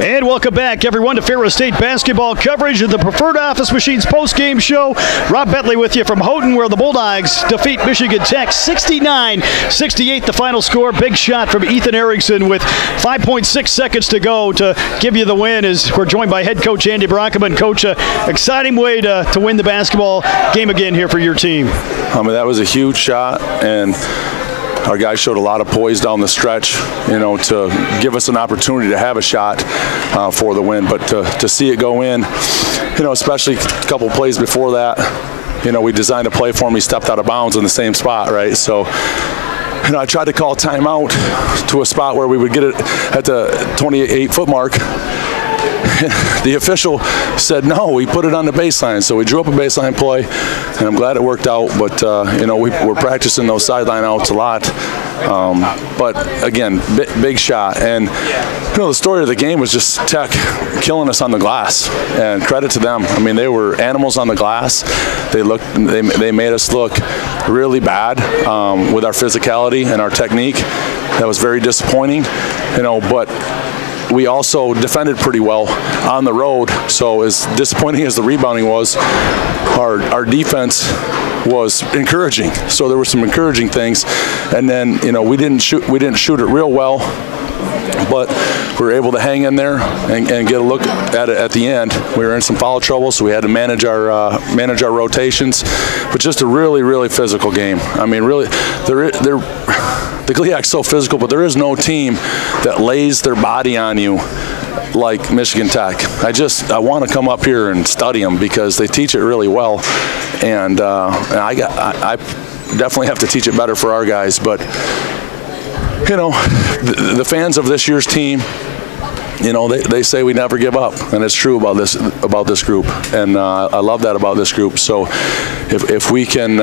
And welcome back, everyone, to Faro State basketball coverage of the Preferred Office Machines post-game show. Rob Bentley with you from Houghton, where the Bulldogs defeat Michigan Tech 69-68, the final score. Big shot from Ethan Erickson with 5.6 seconds to go to give you the win, as we're joined by head coach Andy Bronkema. And Coach, exciting way to win the basketball game again here for your team. I mean, that was a huge shot, and our guys showed a lot of poise down the stretch, to give us an opportunity to have a shot for the win. But to see it go in, especially a couple plays before that, we designed a play for him. He stepped out of bounds in the same spot, right? So, I tried to call timeout to a spot where we would get it at the 28-foot mark. The official said no, we put it on the baseline. So we drew up a baseline play, and I'm glad it worked out. But, we're practicing those sideline outs a lot. But, again, big shot. And, the story of the game was just Tech killing us on the glass. And credit to them. I mean, they were animals on the glass. They made us look really bad with our physicality and our technique. That was very disappointing, but we also defended pretty well on the road. So as disappointing as the rebounding was, our defense was encouraging. So there were some encouraging things. And then, we didn't shoot it real well, but we were able to hang in there and get a look at it at the end. We were in some foul trouble, so we had to manage our rotations. But just a really, really physical game. I mean, really, the GLIAC's so physical, but there is no team that lays their body on you like Michigan Tech. I want to come up here and study them because they teach it really well, and I definitely have to teach it better for our guys. But the fans of this year's team, they say we never give up, and it's true about this group, and I love that about this group. So if we can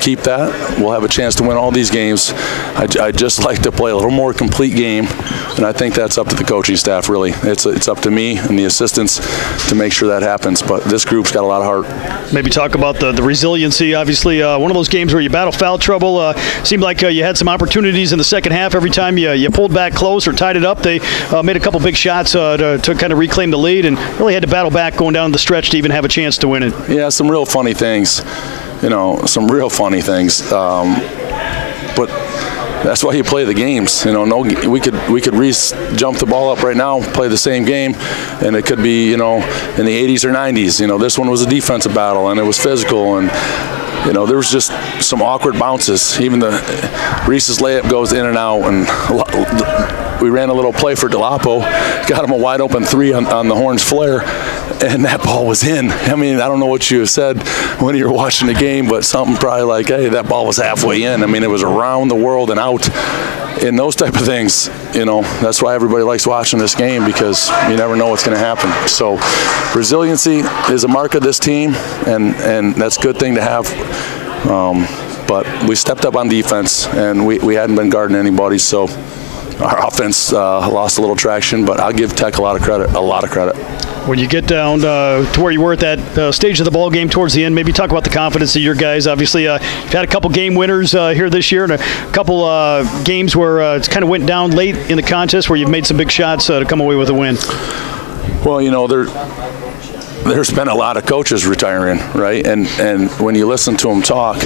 keep that, we'll have a chance to win all these games. I'd just like to play a little more complete game, and I think that's up to the coaching staff, really. It's up to me and the assistants to make sure that happens, but this group's got a lot of heart. Maybe talk about the resiliency. Obviously, one of those games where you battle foul trouble. Seemed like you had some opportunities in the second half. Every time you pulled back close or tied it up, they made a couple big shots to kind of reclaim the lead, and really had to battle back going down the stretch to even have a chance to win it. Yeah, some real funny things. Some real funny things. But that's why you play the games. We could jump the ball up right now, play the same game, and it could be, in the 80s or 90s. This one was a defensive battle, and it was physical, and there was just some awkward bounces. Even Reese's layup goes in and out, and we ran a little play for Delapo, got him a wide open three on the Horns flare, and that ball was in. I mean, I don't know what you said when you were watching the game, but something probably like, hey, that ball was halfway in. I mean, it was around the world and out. And those type of things, that's why everybody likes watching this game, because you never know what's going to happen. So resiliency is a mark of this team, and that's a good thing to have. But we stepped up on defense, and we hadn't been guarding anybody, so our offense lost a little traction, but I'll give Tech a lot of credit. When you get down to where you were at that stage of the ball game towards the end, maybe talk about the confidence of your guys. Obviously, you've had a couple game winners here this year, and a couple games where it kind of went down late in the contest where you've made some big shots to come away with a win. Well, there's been a lot of coaches retiring, right? And when you listen to them talk,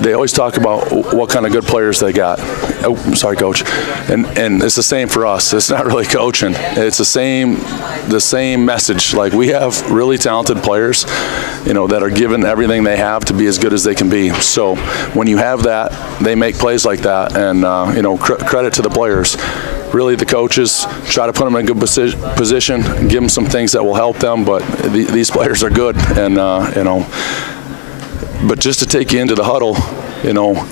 they always talk about what kind of good players they got. Oh, sorry, Coach. And it's the same for us. It's not really coaching. It's the same message. Like, we have really talented players, that are given everything they have to be as good as they can be. So when you have that, they make plays like that. And, credit to the players. Really, the coaches try to put them in a good position, give them some things that will help them. But these players are good. And, but just to take you into the huddle,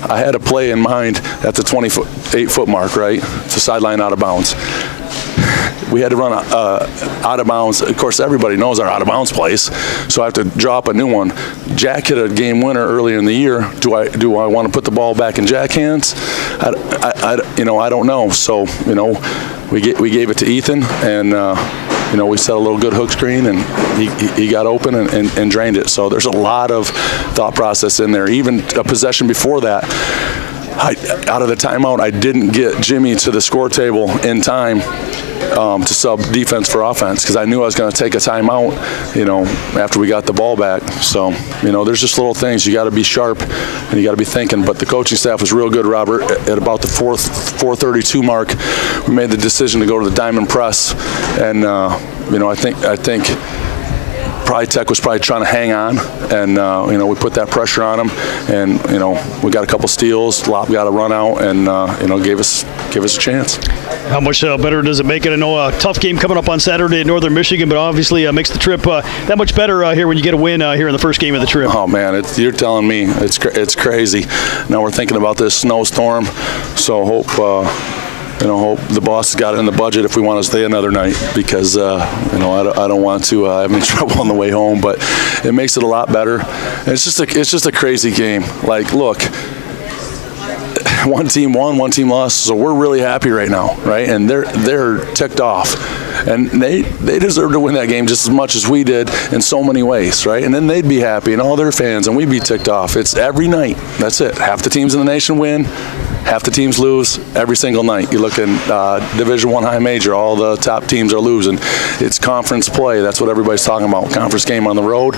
I had a play in mind at the 28-foot mark, right? It's a sideline out of bounds. We had to run out of bounds. Of course, everybody knows our out of bounds plays, so I have to draw up a new one. Jack hit a game winner earlier in the year. Do I want to put the ball back in Jack's hands? I don't know. So, we gave it to Ethan, and we set a little good hook screen, and he got open and drained it. So there's a lot of thought process in there. Even a possession before that, out of the timeout, I didn't get Jimmy to the score table in time to sub defense for offense because I knew I was going to take a timeout, after we got the ball back. So, there's just little things. You got to be sharp and you got to be thinking. But the coaching staff was real good, Robert. At about the 4:32 mark, we made the decision to go to the diamond press, and I think probably Tech was probably trying to hang on, and we put that pressure on them, and we got a couple steals. Lop got a run out, and gave us a chance. How much better does it make it? I know a tough game coming up on Saturday in Northern Michigan, but obviously makes the trip that much better here when you get a win here in the first game of the trip. Oh man, you're telling me it's crazy. Now we're thinking about this snowstorm, so hope the boss has got it in the budget if we want to stay another night because I don't want to have any trouble on the way home. But it makes it a lot better. And it's just a crazy game. Like, look, one team won, one team lost, so we're really happy right now, right? And they're ticked off, and they deserve to win that game just as much as we did in so many ways, right? And then they'd be happy, and all their fans, and we'd be ticked off. It's every night. That's it. Half the teams in the nation win. Half the teams lose every single night. You look in Division I high major, all the top teams are losing. It's conference play. That's what everybody's talking about. Conference game on the road.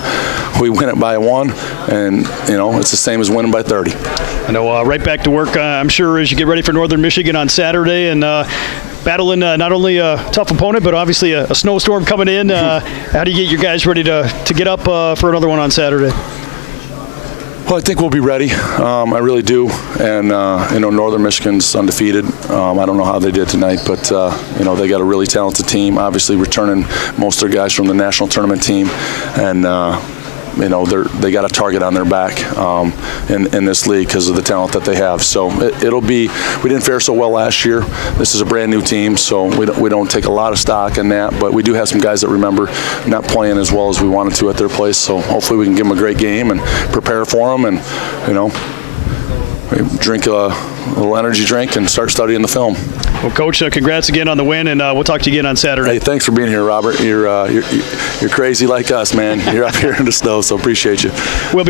We win it by 1, and it's the same as winning by 30. I know. Right back to work, I'm sure, as you get ready for Northern Michigan on Saturday, and battling not only a tough opponent, but obviously a snowstorm coming in. How do you get your guys ready to get up for another one on Saturday? Well, I think we'll be ready. I really do. And, Northern Michigan's undefeated. I don't know how they did tonight, but, they got a really talented team, obviously returning most of their guys from the national tournament team. And, they got a target on their back in this league because of the talent that they have. So it'll be. We didn't fare so well last year. This is a brand new team, so we don't take a lot of stock in that. But we do have some guys that remember not playing as well as we wanted to at their place. So hopefully we can give them a great game and prepare for them, and drink a little energy drink and start studying the film. Well, Coach, congrats again on the win, and we'll talk to you again on Saturday. Hey, thanks for being here, Robert. You're crazy like us, man. You're up here in the snow, so appreciate you. We'll be